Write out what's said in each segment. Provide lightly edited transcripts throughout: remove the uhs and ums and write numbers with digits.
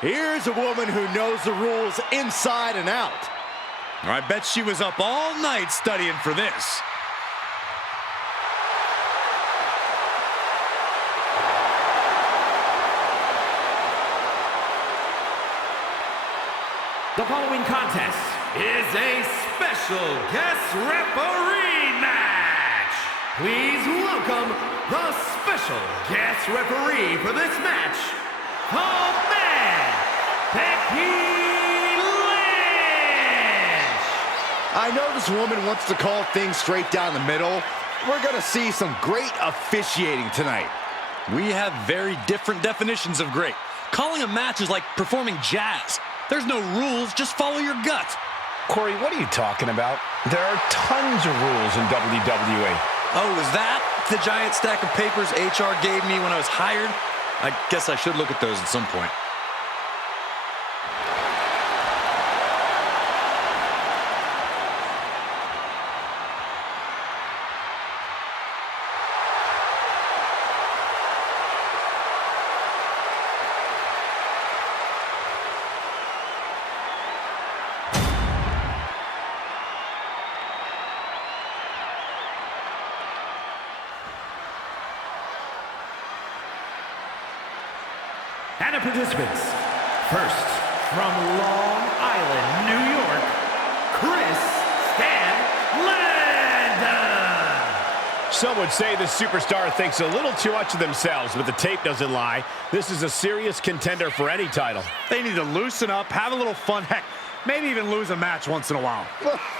Here's a woman who knows the rules inside and out. I bet she was up all night studying for this. The following contest is a special guest referee match. Please welcome the special guest referee for this match, the man, Becky Lynch. I know this woman wants to call things straight down the middle. We're going to see some great officiating tonight. We have very different definitions of great. Calling a match is like performing jazz. There's no rules, just follow your gut. Corey, what are you talking about? There are tons of rules in WWE. Oh, is that the giant stack of papers HR gave me when I was hired? I guess I should look at those at some point. And the participants, first from Long Island, New York, Chris Stanley. Some would say the superstar thinks a little too much of themselves, but the tape doesn't lie. This is a serious contender for any title. They need to loosen up, have a little fun, heck, maybe even lose a match once in a while.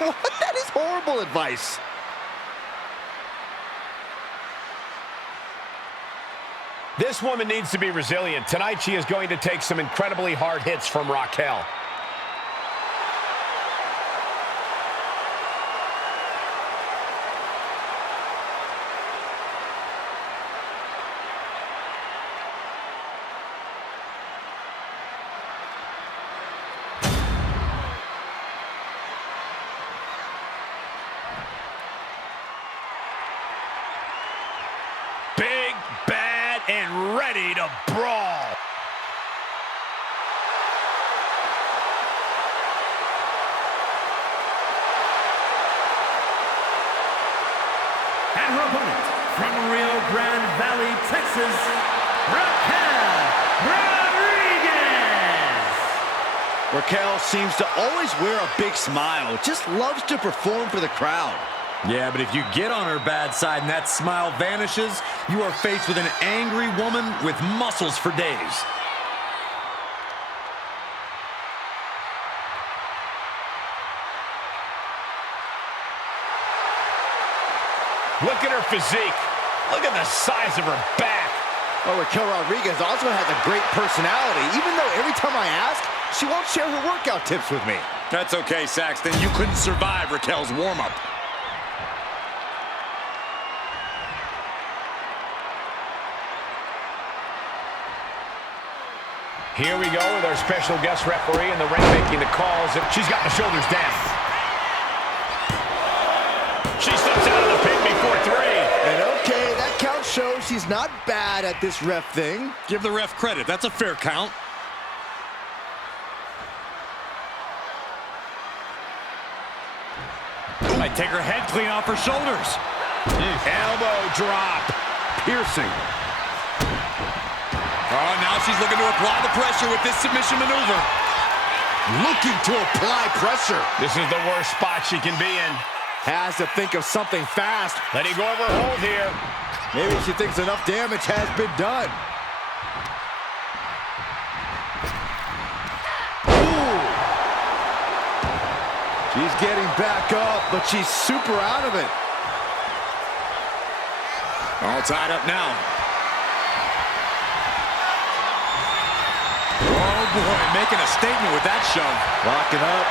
That is horrible advice. This woman needs to be resilient. Tonight she is going to take some incredibly hard hits from Raquel. Big, bad, and ready to brawl. And her opponent, from Rio Grande Valley, Texas, Raquel Rodriguez. Raquel seems to always wear a big smile. Just loves to perform for the crowd. Yeah, but if you get on her bad side and that smile vanishes, you are faced with an angry woman with muscles for days. Look at her physique. Look at the size of her back. Well, Raquel Rodriguez also has a great personality, even though every time I ask, she won't share her workout tips with me. That's okay, Saxton. You couldn't survive Raquel's warm-up. Here we go with our special guest referee in the ring making the calls. She's got the shoulders down. She steps out of the pin before 3. And okay, that count shows she's not bad at this ref thing. Give the ref credit. That's a fair count. I take her head clean off her shoulders. Elbow drop. Piercing. Oh, now she's looking to apply the pressure with this submission maneuver. Looking to apply pressure. This is the worst spot she can be in. Has to think of something fast. Letting go of her hold here. Maybe she thinks enough damage has been done. Ooh. She's getting back up, but she's super out of it. All tied up now. Oh, boy, making a statement with that shove. Locking up.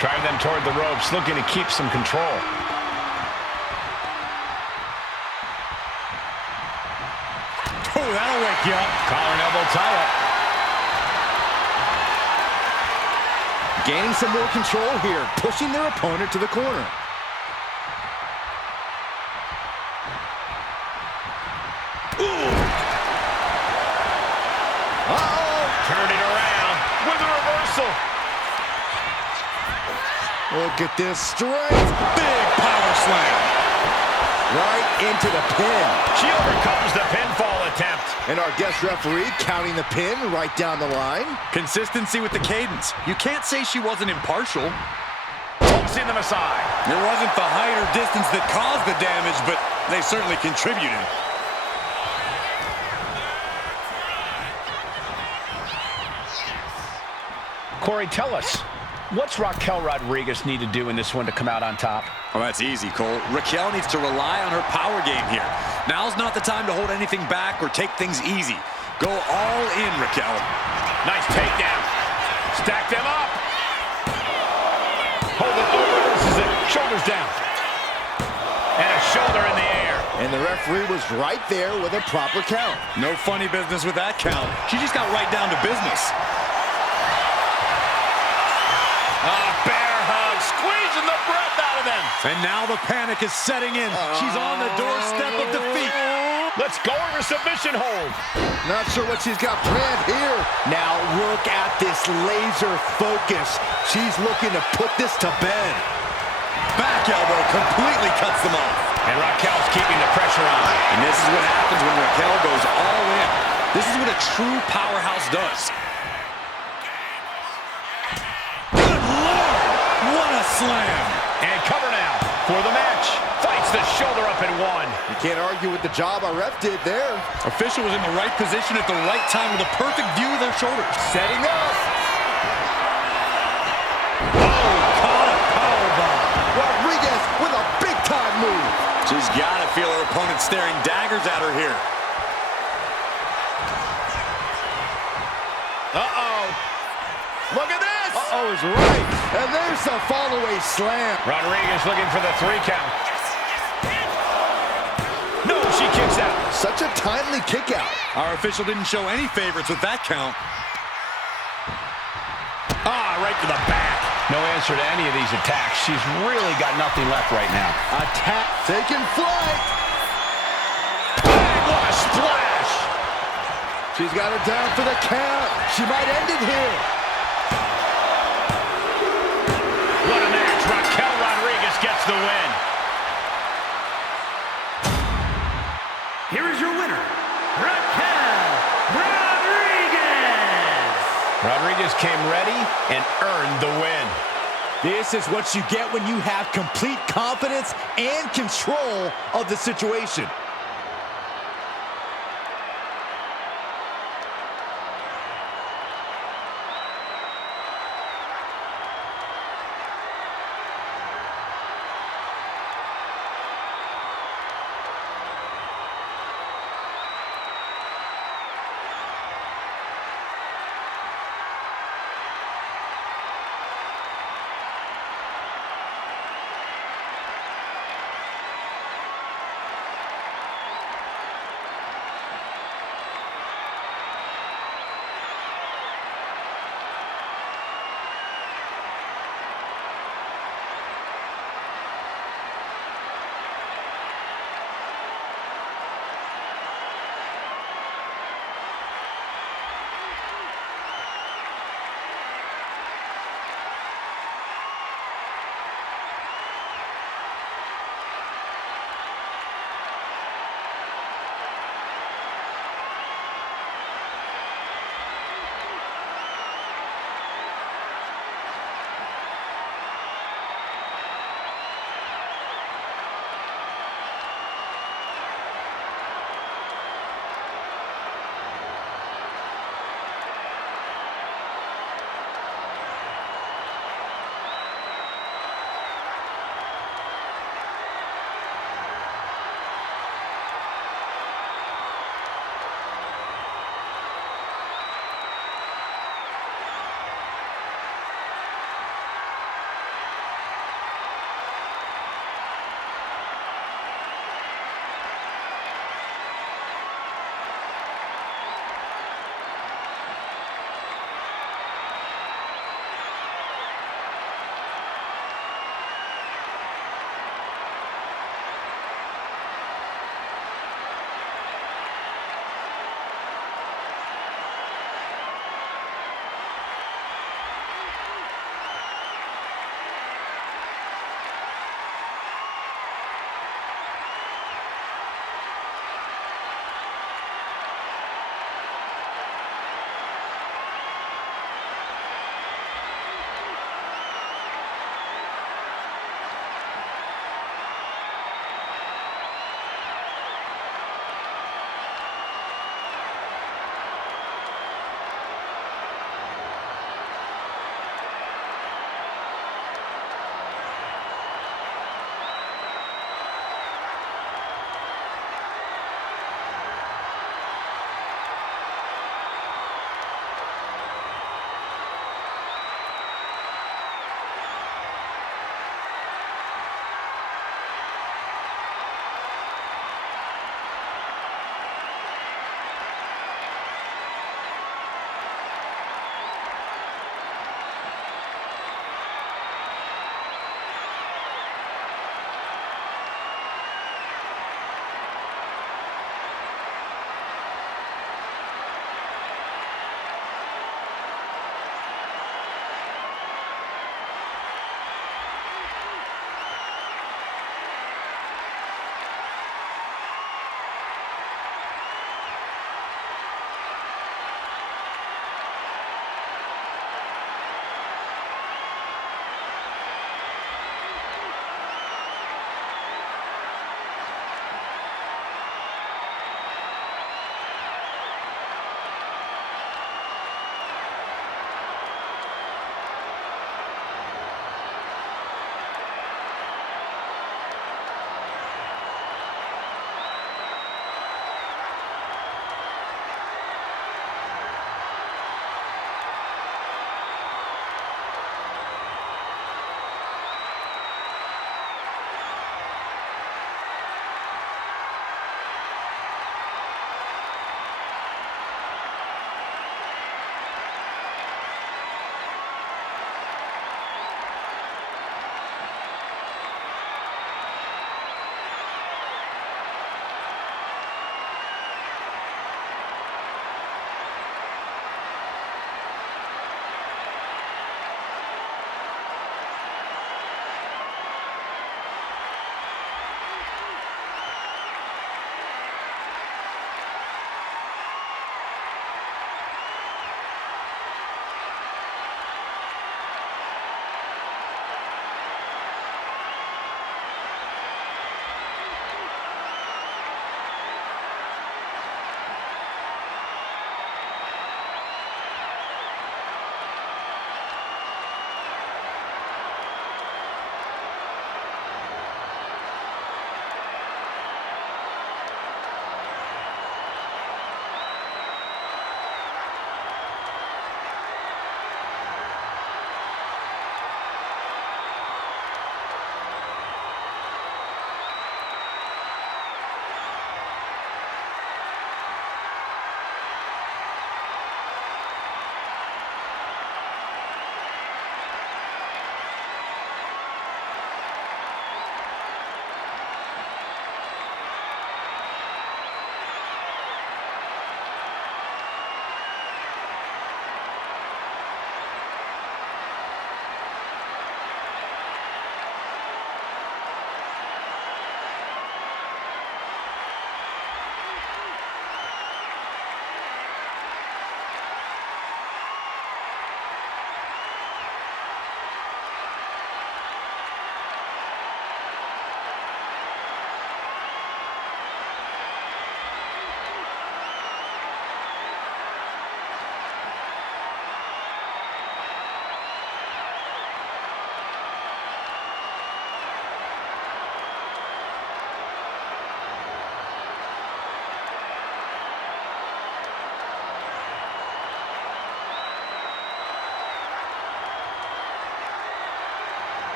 Driving them toward the ropes, looking to keep some control. Oh, that'll wake you up. Collar and elbow tie-up. Gaining some more control here, pushing their opponent to the corner. Look at this strength. Big power slam. Right into the pin. She overcomes the pinfall attempt. And our guest referee counting the pin right down the line. Consistency with the cadence. You can't say she wasn't impartial. Tossing them aside. It wasn't the height or distance that caused the damage, but they certainly contributed. Corey, tell us, what's Raquel Rodriguez need to do in this one to come out on top? Well, that's easy, Cole. Raquel needs to rely on her power game here. Now's not the time to hold anything back or take things easy. Go all in, Raquel. Nice takedown. Stack them up. Hold it over. This is it. Shoulders down. And a shoulder in the air. And the referee was right there with a proper count. No funny business with that count. She just got right down to business. Bear hug, squeezing the breath out of them. And now the panic is setting in. She's on the doorstep of defeat. Let's go over submission hold. Not sure what she's got planned here. Now look at this laser focus. She's looking to put this to bed. Back elbow completely cuts them off. And Raquel's keeping the pressure on. And this is what happens when Raquel goes all in. This is what a true powerhouse does. Good Lord! What a slam! And cover now for the match. Fights the shoulder up and one. You can't argue with the job our ref did there. Official was in the right position at the right time with a perfect view of their shoulders. Setting up. Oh, caught a powerbomb. Rodriguez with a big-time move. She's got to feel her opponent staring daggers at her here. Uh-oh. Look at this. Uh-oh is right. And there's the follow-away slam. Rodriguez looking for the 3 count. No, she kicks out. Such a timely kick out. Our official didn't show any favorites with that count. Right to the back. No answer to any of these attacks. She's really got nothing left right now. Attack taking flight. Bang, what a splash. She's got her down for the count. She might end it here. What a match. Raquel Rodriguez gets the win. Here is your winner, Raquel Rodriguez. Rodriguez came ready and earned the win. This is what you get when you have complete confidence and control of the situation.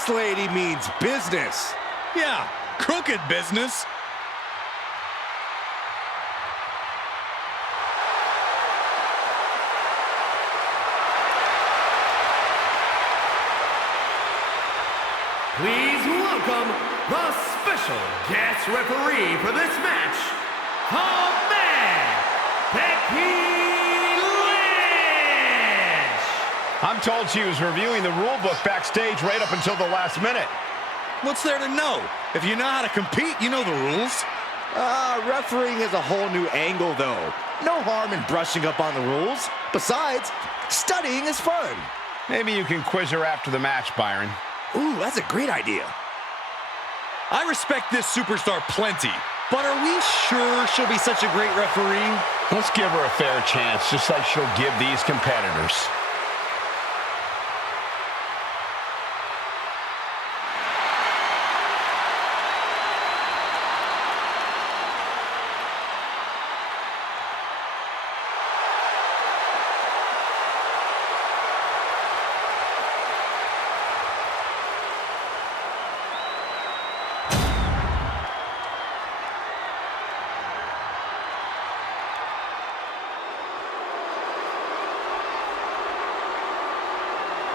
This lady means business. Yeah, crooked business. Please welcome the special guest referee for this match, the man, Becky Lynch. I'm told she was reviewing the rule book backstage right up until the last minute. What's there to know? If you know how to compete, you know the rules. Refereeing is a whole new angle, though. No harm in brushing up on the rules. Besides, studying is fun. Maybe you can quiz her after the match, Byron. Ooh, that's a great idea. I respect this superstar plenty, but are we sure she'll be such a great referee? Let's give her a fair chance, just like she'll give these competitors.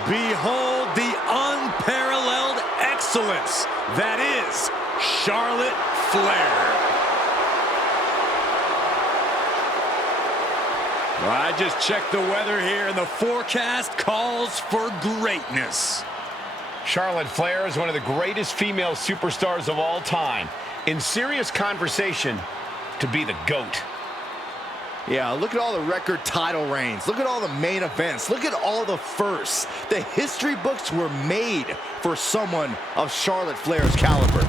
Behold the unparalleled excellence that is Charlotte Flair. Well, I just checked the weather here, and the forecast calls for greatness. Charlotte Flair is one of the greatest female superstars of all time. In serious conversation to be the GOAT. Yeah, look at all the record title reigns. Look at all the main events. Look at all the firsts. The history books were made for someone of Charlotte Flair's caliber.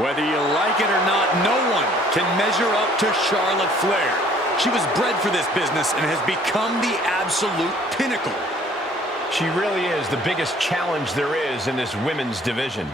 Whether you like it or not, no one can measure up to Charlotte Flair. She was bred for this business and has become the absolute pinnacle. She really is the biggest challenge there is in this women's division.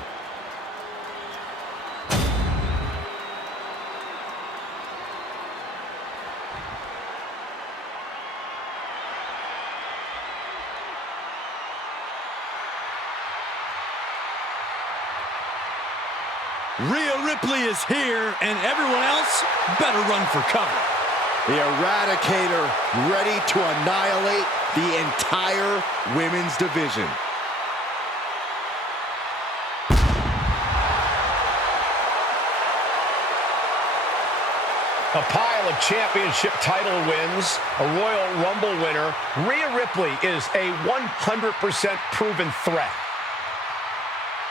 Rhea Ripley is here, and everyone else better run for cover. The Eradicator ready to annihilate the entire women's division. A pile of championship title wins, a Royal Rumble winner. Rhea Ripley is a 100% proven threat.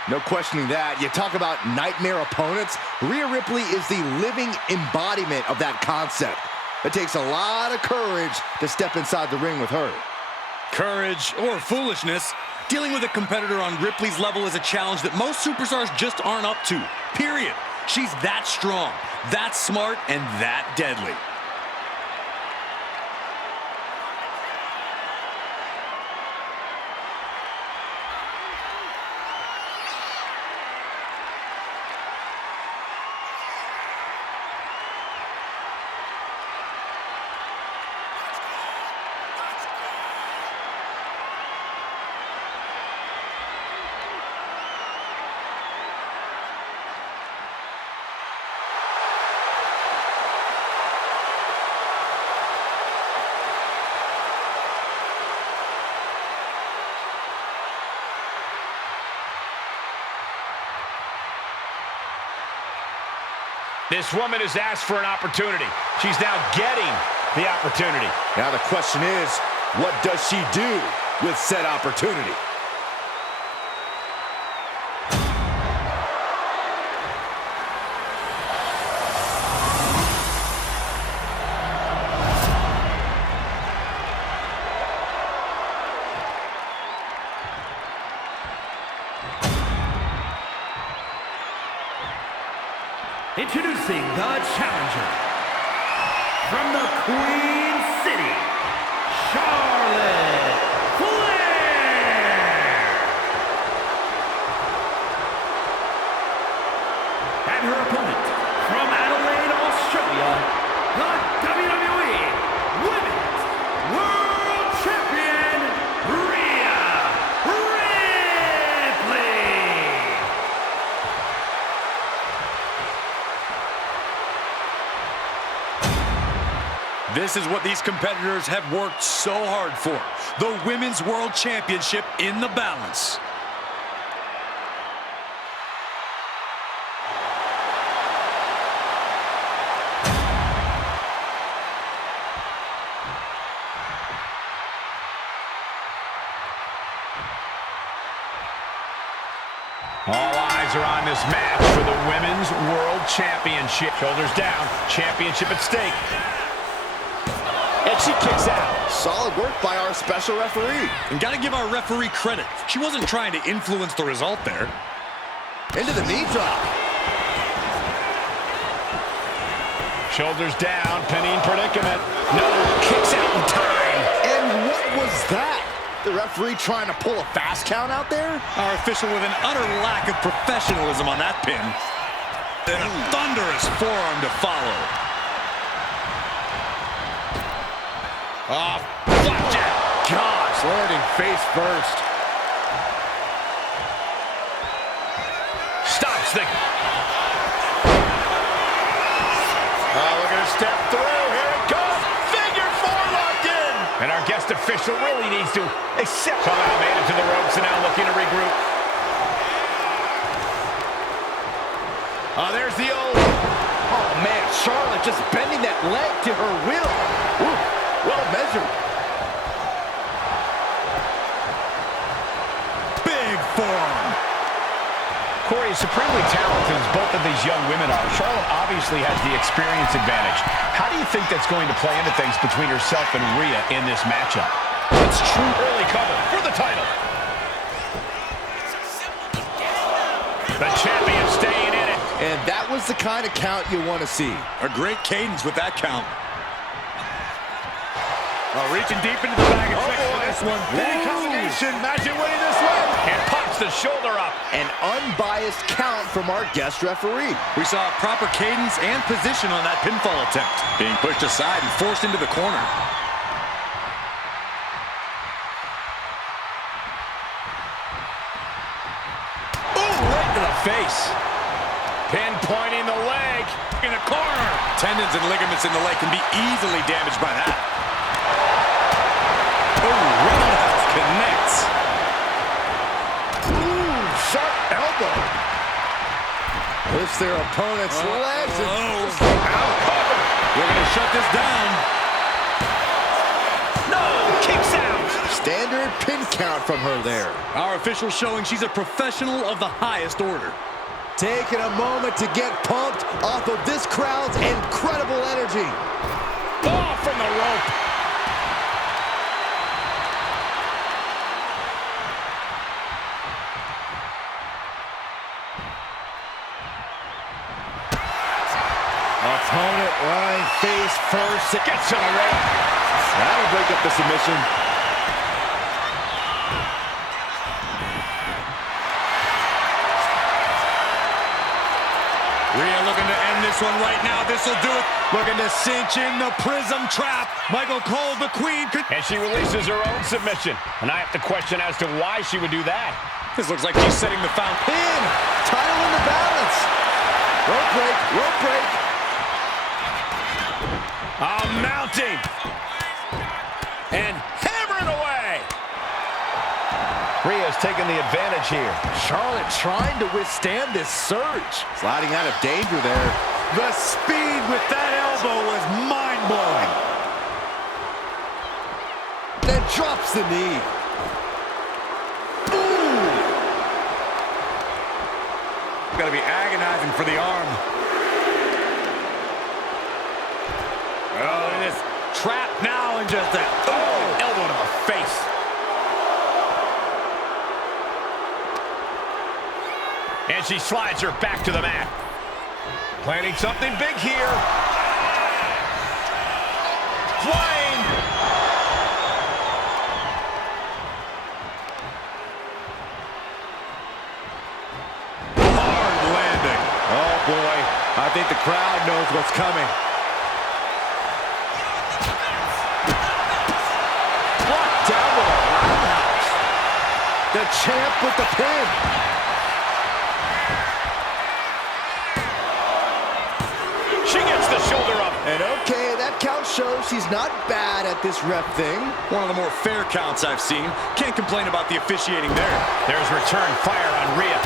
No questioning that. You talk about nightmare opponents. Rhea Ripley is the living embodiment of that concept. It takes a lot of courage to step inside the ring with her. Courage or foolishness, dealing with a competitor on Ripley's level is a challenge that most superstars just aren't up to. Period. She's that strong, that smart, and that deadly. This woman has asked for an opportunity. She's now getting the opportunity. Now the question is, what does she do with said opportunity? Introducing the challenger from the Queen City, Charlotte Flair. And her opponent from Adelaide, Australia, the WWE Women's World Champion, Rhea Ripley. This is what these competitors have worked so hard for. The Women's World Championship in the balance. All eyes are on this match for the Women's World Championship. Shoulders down, championship at stake. And she kicks out. Solid work by our special referee. And gotta give our referee credit. She wasn't trying to influence the result there. Into the knee drop. Shoulders down, pinning predicament. No, kicks out in time. And what was that? The referee trying to pull a fast count out there? Our official with an utter lack of professionalism on that pin. And a thunderous forearm to follow. Oh, flapjack. Gosh, landing face first. Stops the... Oh, look at her step through. Here it goes. Figure four locked in. And our guest official really needs to accept. Somehow made it to the ropes and now looking to regroup. Oh, there's the old... Oh, man, Charlotte just bending that leg to her will. Ooh, well measured. Big forearm. Corey, as supremely talented as both of these young women are, Charlotte obviously has the experience advantage. How do you think that's going to play into things between herself and Rhea in this matchup? It's true early cover for the title. The champion staying in it. And that was the kind of count you want to see. A great cadence with that count. Oh, reaching deep into the bag of tricks for this one. Big combination. Imagine winning this one. And pops the shoulder up. An unbiased count from our guest referee. We saw a proper cadence and position on that pinfall attempt. Being pushed aside and forced into the corner. Ooh, right to the face. Pinpointing the leg. In the corner. Tendons and ligaments in the leg can be easily damaged by that. Roundhouse connects. Ooh, sharp elbow. Push their opponent's legs. We're going to shut this down. No, kicks out. Standard pin count from her there. Our official showing she's a professional of the highest order. Taking a moment to get pumped off of this crowd's incredible energy. Ball from the rope. Opponent lying face first. It gets to the rope. That'll break up the submission. Rhea looking to end this one right now. This will do it. Looking to cinch in the prism trap. Michael Cole, the queen. And she releases her own submission. And I have to question as to why she would do that. This looks like she's setting the foundation. Pin. Title in the balance. Rope break. Rope break. Mounting. And hammering away. Rhea's taking the advantage here. Charlotte trying to withstand this surge. Sliding out of danger there. The speed with that elbow was mind-blowing. Then drops the knee. Ooh! Gotta be agonizing for the arm. Oh, look at this. Trap now and just that. Oh, elbow to the face. And she slides her back to the mat. Planning something big here. Flying. Hard landing. Oh, boy. I think the crowd knows what's coming. Blocked down with a roundhouse. The champ with the pin. She gets the shoulder up. And okay, that count shows she's not bad at this ref thing. One of the more fair counts I've seen. Can't complain about the officiating there. There's return fire on Rhea.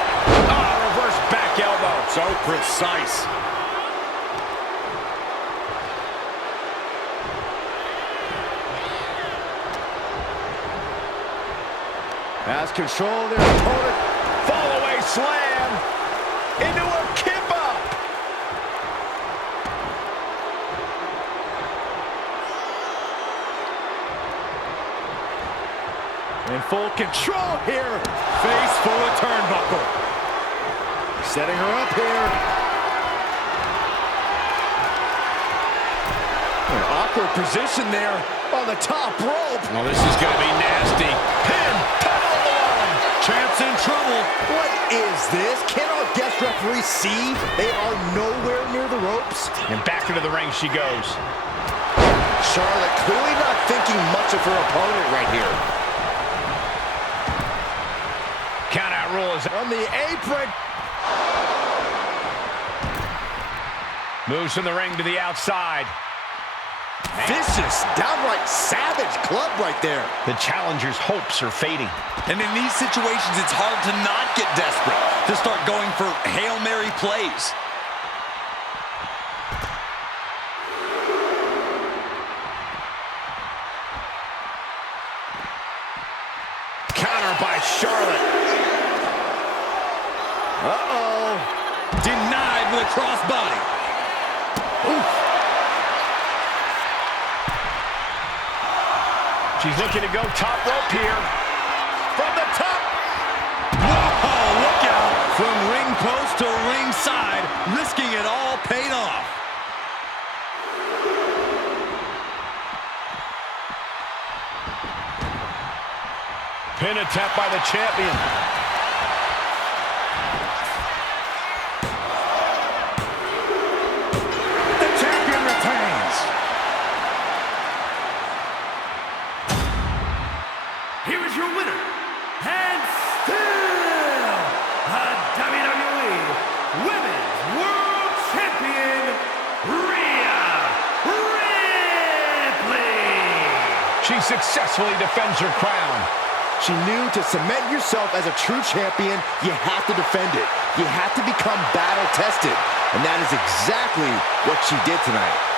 Oh, reverse back elbow. So precise. Has control of their opponent. Fall away slam. Into a kip up. In full control here. Face full of turnbuckle. Setting her up here. An awkward position there on the top rope. Oh, this is going to be nasty. Pin. Pedal along. Champ's in trouble. What is this? Can our guest referee see they are nowhere near the ropes? And back into the ring she goes. Charlotte clearly not thinking much of her opponent right here. Count out rule is On the apron. moves from the ring to the outside. Vicious, downright savage club right there. The challenger's hopes are fading. And in these situations, it's hard to not get desperate, to start going for Hail Mary plays. Counter by Charlotte. Uh-oh. Denied with a crossbody. Oof. She's looking to go top rope here. From the top. Whoa, look out. From ring post to ringside, risking it all paid off. Pin attempt by the champion. The champion retains. Here is your winner, and still a WWE Women's World Champion, Rhea Ripley. She successfully defends her crown. She knew to cement yourself as a true champion, you have to defend it. You have to become battle-tested. And that is exactly what she did tonight.